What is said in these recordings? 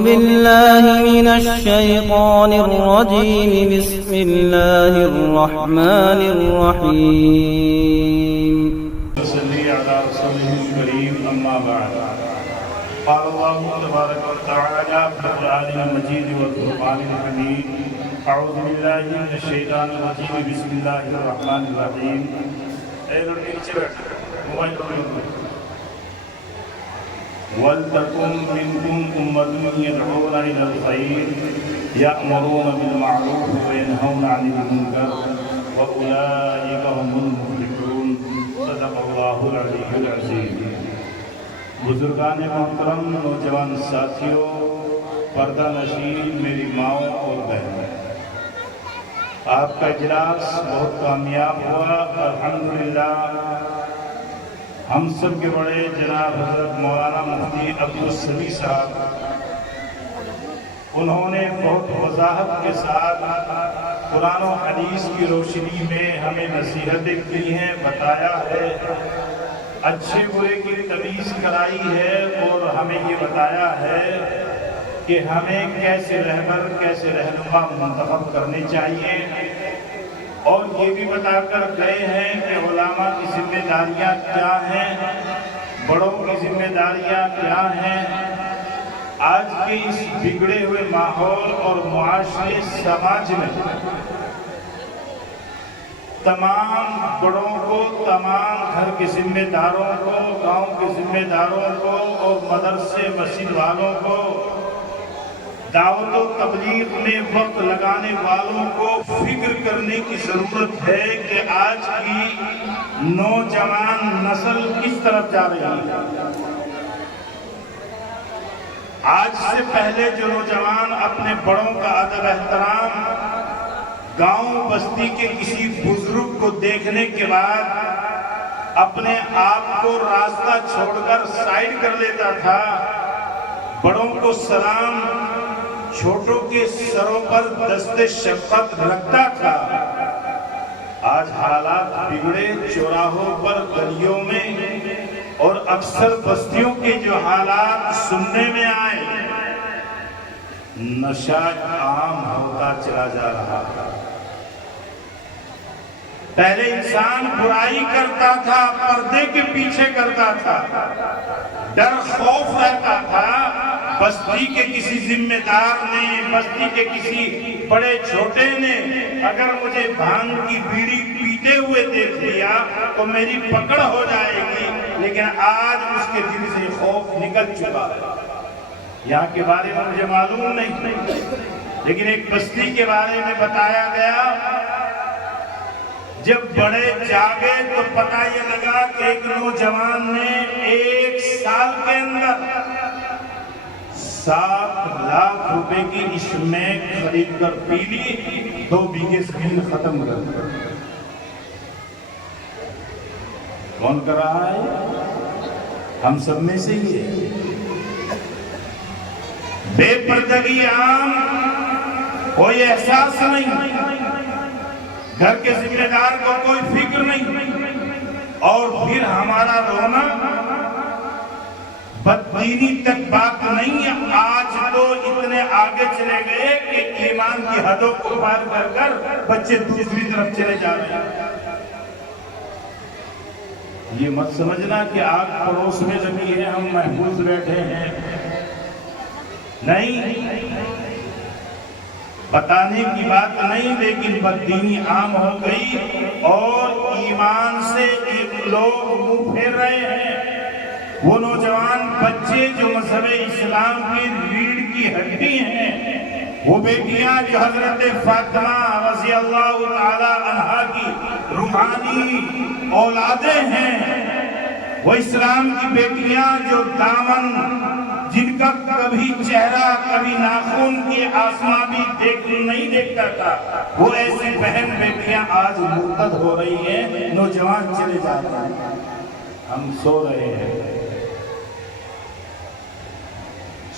بالله من الشيطان الرجيم. بسم الله الرحمن الرحيم. صلی علی رسوله الکریم. اما بعد. قال الله تبارك وتعالى في القرآن المجيد والفرقان الحميد. اعوذ بالله من الشيطان الرجيم. بسم الله الرحمن الرحيم. وَلْتَكُنْ مِنْكُمْ أُمَّةٌ يَدْعُونَ إِلَى الْخَيْرِ يَأْمُرُونَ بِالْمَعْرُوفِ وَيَنْهَوْنَ عَنِ الْمُنكَرِ وَأُولَئِكَ هُمُ الْمُفْلِحُونَ. صدق اللہ العلی العظیم. بزرگان محترم، نوجوان ساتھیوں، پردہ نشین میری ماؤں اور بہنوں، آپ کا اجلاس بہت کامیاب ہوا. الحمدللہ ہم سب کے بڑے جناب حضرت مولانا مفتی عبدالسمیع صاحب، انہوں نے بہت وضاحت کے ساتھ قرآن و حدیث کی روشنی میں ہمیں نصیحتیں کی ہیں، بتایا ہے، اچھے برے کی تمیز کرائی ہے، اور ہمیں یہ بتایا ہے کہ ہمیں کیسے رہبر، کیسے رہنما منتخب کرنے چاہیے، اور یہ بھی بتا کر گئے ہیں کہ علماء کی ذمہ داریاں کیا ہیں، بڑوں کی ذمہ داریاں کیا ہیں. آج کے اس بگڑے ہوئے ماحول اور معاشرے سماج میں تمام بڑوں کو، تمام گھر کے ذمہ داروں کو، گاؤں کے ذمہ داروں کو، اور مدرسے مسجد والوں کو، دعوت و تبلیغ میں وقت لگانے والوں کو فکر کرنے کی ضرورت ہے کہ آج کی نوجوان نسل کس طرف جا رہی ہے. آج سے پہلے جو نوجوان اپنے بڑوں کا ادب احترام گاؤں بستی کے کسی بزرگ کو دیکھنے کے بعد اپنے آپ کو راستہ چھوڑ کر سائیڈ کر لیتا تھا، بڑوں کو سلام، چھوٹوں کے سروں پر دست شفقت رکھتا تھا. آج حالات بگڑے. چوراہوں پر، گلیوں میں، اور اکثر بستیوں کے جو حالات سننے میں آئے، نشہ عام ہوتا چلا جا رہا ہے. پہلے انسان برائی کرتا تھا، پردے کے پیچھے کرتا تھا، ڈر خوف رہتا تھا. بستی کے کسی ذمہ دار نے، بستی کے کسی بڑے چھوٹے نے اگر مجھے بھانگ کی بیڑی پیتے ہوئے دیکھ لیا تو میری پکڑ ہو جائے گی. لیکن آج اس کے دل سے خوف نکل چکا ہے. یہاں کے بارے میں مجھے معلوم نہیں، لیکن ایک بستی کے بارے میں بتایا گیا. جب بڑے جاگے تو پتہ یہ لگا کہ ایک نوجوان نے 1 سال کے اندر 7 لاکھ روپے کی اسمیک خرید کر پی لی، 2 بیگھے زمین ختم کر دی. کون کر رہا ہے؟ ہم سب میں سے ہی ہے. بے پردگی عام، کوئی احساس نہیں، گھر کے ذمہ دار کو کوئی فکر نہیں، اور پھر ہمارا رونا بددینی تک بات نہیں ہے. آج تو اتنے آگے چلے گئے کہ ایمان کی حدوں کو پار کر کر بچے دوسری طرف چلے جا رہے ہیں. یہ مت سمجھنا کہ آگ پڑوس میں لگی ہے، ہم محفوظ بیٹھے ہیں. نہیں، بتانے کی بات نہیں، لیکن بددینی عام ہو گئی اور ایمان سے لوگ منہ پھیر رہے ہیں. وہ نوجوان بچے جو مذہب اسلام کی ریڑھ کی ہڈی ہیں، وہ بیٹیاں جو حضرت فاطمہ رضی اللہ تعالی عنہا کی روحانی اولادیں ہیں، وہ اسلام کی بیٹیاں جو دامن، جن کا کبھی چہرہ، کبھی ناخن کی آسماں بھی نہیں دیکھتا تھا، وہ ایسی بہن بیٹیاں آج مرتد ہو رہی ہیں، نوجوان چلے جاتے ہیں. ہم سو رہے ہیں،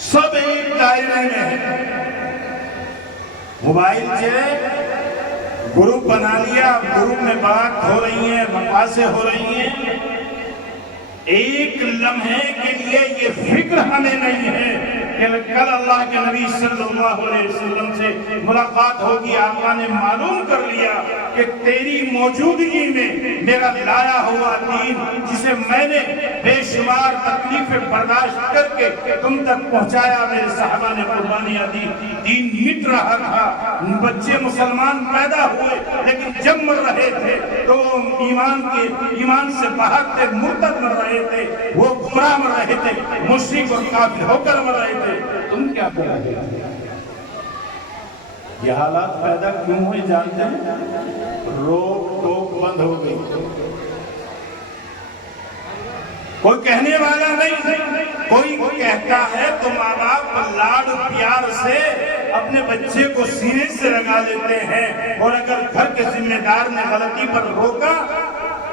سب ایک دائرے میں ہے. موبائل سے گروپ بنا لیا، گروپ میں بات ہو رہی ہیں، مقاصد ہو رہی ہیں. ایک لمحے کے لیے یہ فکر ہمیں نہیں ہے کہ کل اللہ کے نبی صلی اللہ علیہ وسلم سے ملاقات ہوگی، آقا نے معلوم کر لیا کہ تیری موجودگی میں میرا لایا ہوا دین، جسے میں نے بے شمار تکلیفیں برداشت کر کے تم تک پہنچایا، میرے صحابہ نے قربانیاں دی، دین مٹ رہا تھا، بچے مسلمان پیدا ہوئے لیکن جب مر رہے تھے تو ایمان سے باہر تھے، مرتد مر رہے تھے، وہ گمراہ مر رہے تھے، مشرک اور کافر ہو کر مر رہے تھے، تم کیا کر رہے تھے؟ یہ حالات پیدا کیوں ہوئے جانتے ہیں؟ روک ٹوک بند ہو گئی، کوئی کہنے والا نہیں، کوئی کہتا ہے تو ماں باپ لاڈ پیار سے اپنے بچے کو سینے سے لگا لیتے ہیں، اور اگر گھر کے ذمہ دار نے غلطی پر روکا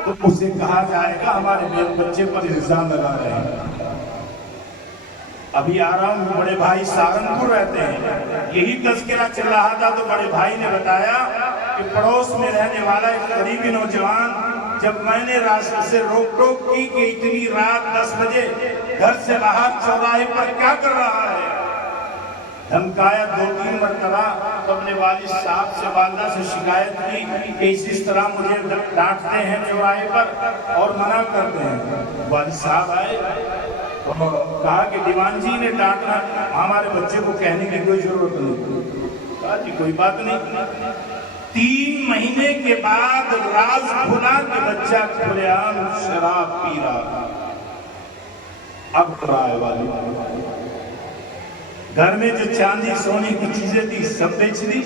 تو اسے کہا جائے گا ہمارے بچے پر الزام لگا رہے ہیں۔ ابھی آ رہا ہوں، بڑے بھائی سہارنپور رہتے ہیں، یہی تذکرہ چل رہا تھا تو بڑے بھائی نے بتایا کہ پڑوس میں رہنے والا ایک قریبی نوجوان، جب میں نے راستے سے روک ٹوک کی کہ اتنی رات 10 بجے گھر سے باہر چوراہے پر کیا کر رہا ہے، دھمکایا 2-3 مرتبہ، تو اپنے والد صاحب سے والدہ سے شکایت کی کہ اس طرح مجھے ڈانٹتے ہیں چوراہے پر اور منع کرتے ہیں۔ والد صاحب آئے، کہا کہ دیوان جی نے ڈانٹنا، ہمارے بچے کو کہنے کی کوئی ضرورت نہیں۔ کہا جی کوئی بات نہیں۔ 3 مہینے کے بعد راز کھلا کہ بچہ کھلے عام شراب پی رہا، اب رہا ہے والد، گھر میں جو چاندی سونے کی چیزیں تھی سب بیچ دی،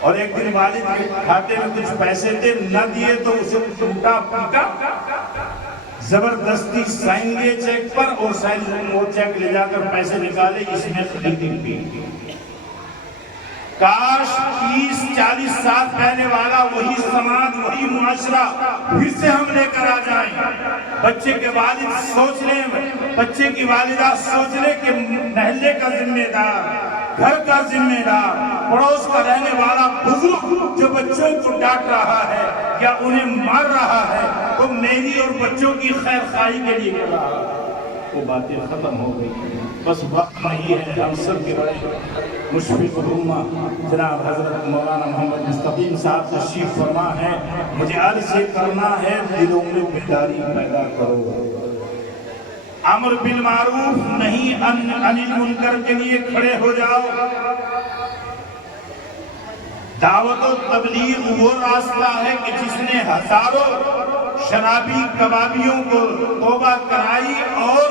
اور ایک دن والد کے کھاتے میں کچھ پیسے تھے، نہ دیے تو اسے ٹوٹا پیٹا، زبردستی سائن لیے چیک پر، اور سائن وہ چیک لے جا کر پیسے نکالے، اس میں خریدی پی۔ کاش 30-40 سال پہلے والا وہی سماج، وہی معاشرہ پھر سے ہم لے کر آ جائیں۔ بچے کے والد سوچ لیں، بچے کی والدہ سوچ لیں کہ محلے کا ذمہ دار، گھر کا ذمہ دار، پڑوس کا رہنے والا بزرگ جو بچوں کو ڈانٹ رہا ہے یا انہیں مار رہا ہے، تو میری اور بچوں کی خیر خواہی کے لیے کر رہا ہے۔ وہ باتیں ختم ہو گئی، بس وقت نہیں ہے ہم سب کے بڑے مشفق الامہ جناب حضرت مولانا محمد مستقیم صاحب تشریف فرما ہے، مجھے عرض یہ کرنا ہے دلوں میں بیداری پیدا کرو، امر بالمعروف نہیں عن المنکر کے لیے کھڑے ہو جاؤ۔ دعوت و تبلیغ وہ راستہ ہے کہ جس نے ہزاروں شرابی کبابیوں کو توبہ کرائی اور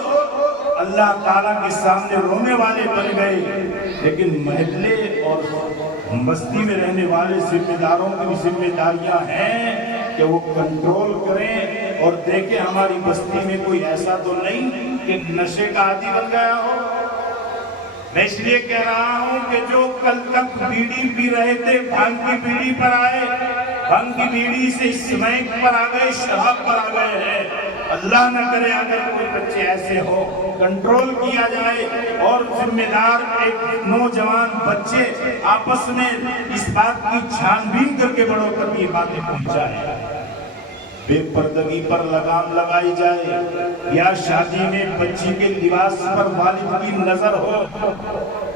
اللہ تعالیٰ کے سامنے رونے والے بن گئے، لیکن محلے اور بستی میں رہنے والے ذمہ داروں کی بھی ذمہ داریاں ہیں کہ وہ کنٹرول کریں اور دیکھیں ہماری بستی میں کوئی ایسا تو نہیں کہ نشے کا عادی بن گیا ہو۔ میں اس لیے کہہ رہا ہوں کہ جو کل تک بیڑی پی رہے تھے بھنگ کی بیڑی پر آئے، بھنگ کی بیڑی سے اسمیک پر آ گئے، شراب پر آ گئے ہیں، اللہ نہ کرے اگر کوئی بچے ایسے ہو، کنٹرول کیا جائے اور ذمہ دار ایک نوجوان بچے آپس میں اس بات کی چھان بین کر کے بڑوں تک یہ باتیں پہنچائیں، بے پردگی پر لگام لگائی جائے، یا شادی میں بچی کے لباس پر والد کی نظر ہو،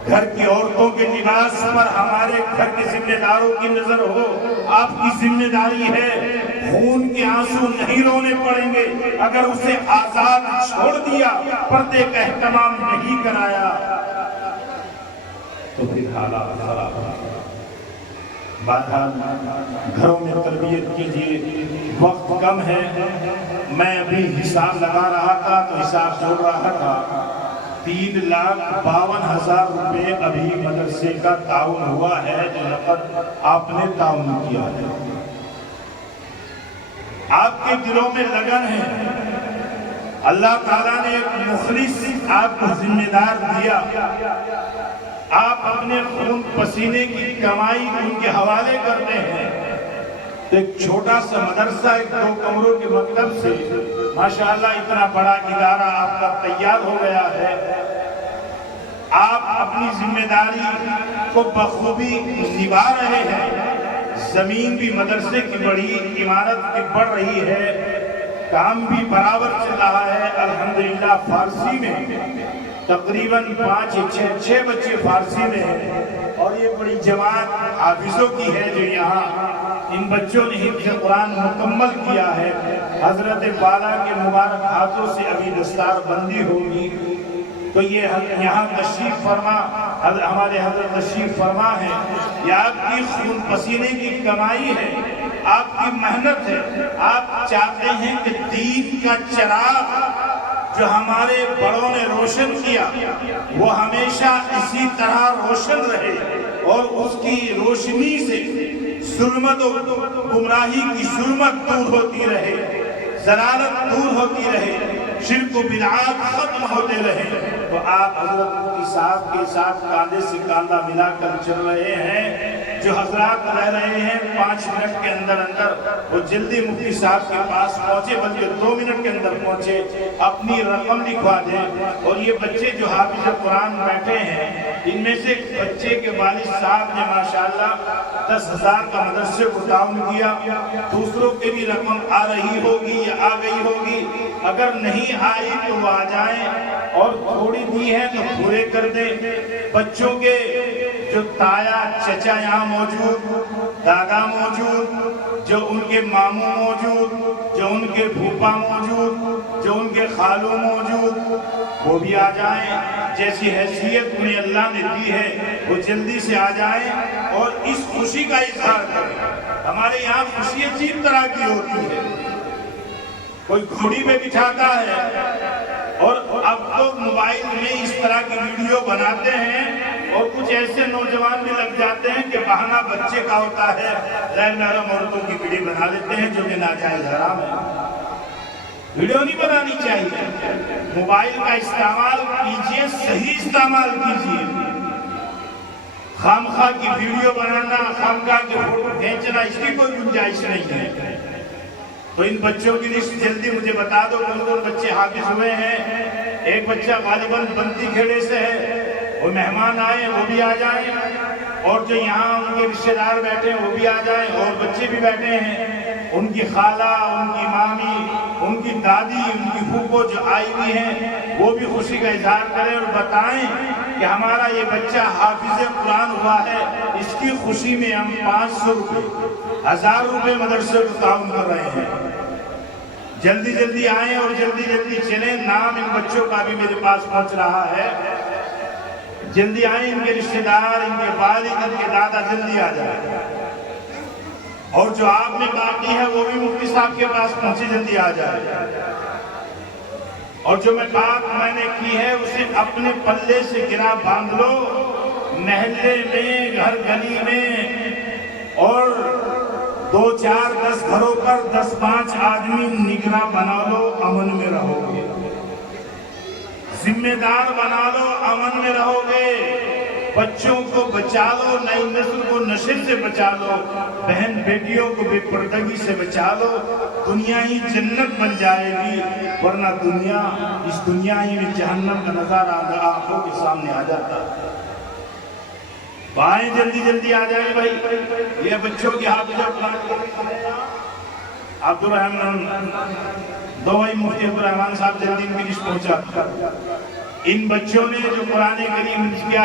گھر کی عورتوں کے لباس پر ہمارے گھر کے ذمہ داروں کی نظر ہو۔ آپ کی ذمہ داری ہے، خون کے آنسو نہیں رونے پڑیں گے اگر اسے آزاد چھوڑ دیا، پردے کا اہتمام نہیں کرایا تو پھر حالات خراب ہیں۔ بہرحال گھروں میں تربیت کیجیے، وقت کم ہے، میں ابھی حساب لگا رہا تھا تو حساب جوڑ رہا تھا، 3,52,000 روپے ابھی مدرسے کا تعاون ہوا ہے جو نقد آپ نے تعاون کیا ہے۔ آپ کے دلوں میں لگن ہے، اللہ تعالیٰ نے ایک مخلص آپ کو ذمہ دار دیا، آپ اپنے خون پسینے کی کمائی ان کے حوالے کرتے ہیں، ایک چھوٹا سا مدرسہ 1-2 کمروں کے مکتب سے ماشاءاللہ اتنا بڑا ادارہ آپ کا تیار ہو گیا ہے۔ آپ اپنی ذمہ داری کو بخوبی نبھا رہے ہیں، زمین بھی مدرسے کی بڑی، عمارت کی بڑھ رہی ہے، کام بھی برابر چل رہا ہے، الحمدللہ فارسی میں تقریباً 5-6 بچے فارسی میں ہیں، اور یہ بڑی جماعت حافظوں کی ہے جو یہاں ان بچوں نے حفظ قرآن مکمل کیا ہے۔ حضرت والا کے مبارک ہاتھوں سے ابھی دستار بندی ہوگی، تو یہ یہاں تشریف فرما ہمارے حضرت تشریف فرما ہے۔ یہ آپ کی خون پسینے کی کمائی ہے، آپ کی محنت ہے۔ آپ چاہتے ہیں کہ دین کا چراغ جو ہمارے بڑوں نے روشن کیا وہ ہمیشہ اسی طرح روشن رہے، اور اس کی روشنی سے ظلمت و گمراہی کی ظلمت دور ہوتی رہے، ضلالت دور ہوتی رہے، شرک و بدعات ختم ہوتے رہے۔ تو آپ حضرت مفتی صاحب کے ساتھ کاندھے سے کاندھا ملا کر چل رہے ہیں۔ جو حضرات رہ رہے ہیں 5 منٹ کے اندر وہ جلدی مفتی صاحب کے پاس پہنچے، بلکہ 2 منٹ کے اندر پہنچے، اپنی رقم لکھوا دیں۔ اور یہ بچے جو حافظ قرآن بیٹھے ہیں، ان میں سے بچے کے والد صاحب نے ماشاءاللہ 10,000 کا مدرسے کو تعاون کیا۔ دوسروں کے بھی رقم آ رہی ہوگی یا آ گئی ہوگی، اگر نہیں آئی تو وہ آ جائیں، اور تھوڑی دی ہے تو پورے کر دیں۔ بچوں کے جو تایا چچا یہاں موجود، دادا موجود، جو ان کے ماموں موجود، جو ان کے پھوپا موجود، جو ان کے خالو موجود، وہ بھی آ جائیں۔ جیسی حیثیت انہیں اللہ نے دی ہے وہ جلدی سے آ جائیں اور اس خوشی کا اظہار کریں۔ ہمارے یہاں خوشی عجیب طرح کی ہوتی ہے، کوئی گھوڑی میں بٹھاتا ہے، اور اب تو موبائل میں اس طرح کی ویڈیو بناتے ہیں، اور کچھ ایسے نوجوان بھی لگ جاتے ہیں کہ بہانہ بچے کا ہوتا ہے، غیر محرم عورتوں کی ویڈیو بنا لیتے ہیں جو کہ ناجائز حرام ہے۔ ویڈیو نہیں بنانی چاہیے، موبائل کا استعمال کیجئے، صحیح استعمال کیجئے۔ خامخواہ کی ویڈیو بنانا، خامخواہ کی فوٹو کھینچنا، اس کی کوئی گنجائش نہیں ہے۔ تو ان بچوں کی لسٹ جلدی مجھے بتا دو کون کون بچے حافظ ہوئے ہیں۔ ایک بچہ غالباً بنتی کھیڑے سے ہے، وہ مہمان آئے وہ بھی آ جائیں، اور جو یہاں ان کے رشتہ دار بیٹھے ہیں وہ بھی آ جائیں، اور بچے بھی بیٹھے ہیں، ان کی خالہ، ان کی مامی، ان کی دادی، ان کی پھوپھو جو آئی ہوئی ہیں، وہ بھی خوشی کا اظہار کریں اور بتائیں کہ ہمارا یہ بچہ حافظ قرآن ہوا ہے۔ اس کی خوشی میں ہم 500 روپے، 1000 روپے مدرسے کو تعاون کر رہے ہیں۔ جلدی جلدی آئیں اور جلدی جلدی چلیں، نام ان بچوں کا بھی میرے پاس پہنچ رہا ہے۔ جلدی آئیں، ان کے رشتہ دار، ان کے والد، ان کے دادا جلدی آ جائیں، اور جو آپ نے باقی ہے وہ بھی مفتی صاحب کے پاس پہنچے، جلدی آ جائے۔ اور جو بات میں نے کی ہے اسے اپنے پلے سے گرا باندھ لو، محلے میں، گھر گلی میں، اور 2 4 10 گھروں پر 10 5 آدمی نگراں بنا لو، امن میں رہو گے۔ ذمہ دار بنا لو، امن میں رہو گے۔ بچوں کو بچا لو، نئی نسل کو نشے سے بچا لو، بہن بیٹیوں کو بے پردگی سے بچا لو، دنیا ہی جنت بن جائے گی، ورنہ اس دنیا ہی میں جہنم کا نظارہ آنکھوں کے سامنے آ جاتا ہے۔ بھائی جلدی جلدی آ جائیں بھائی، یہ بچوں کی حافظ قرآن عبدالرحمن دوائی مفتی عبدالرحمن صاحب جلدی ان کی لسٹ پہنچا۔ ان بچوں نے جو قرآن کریم کیا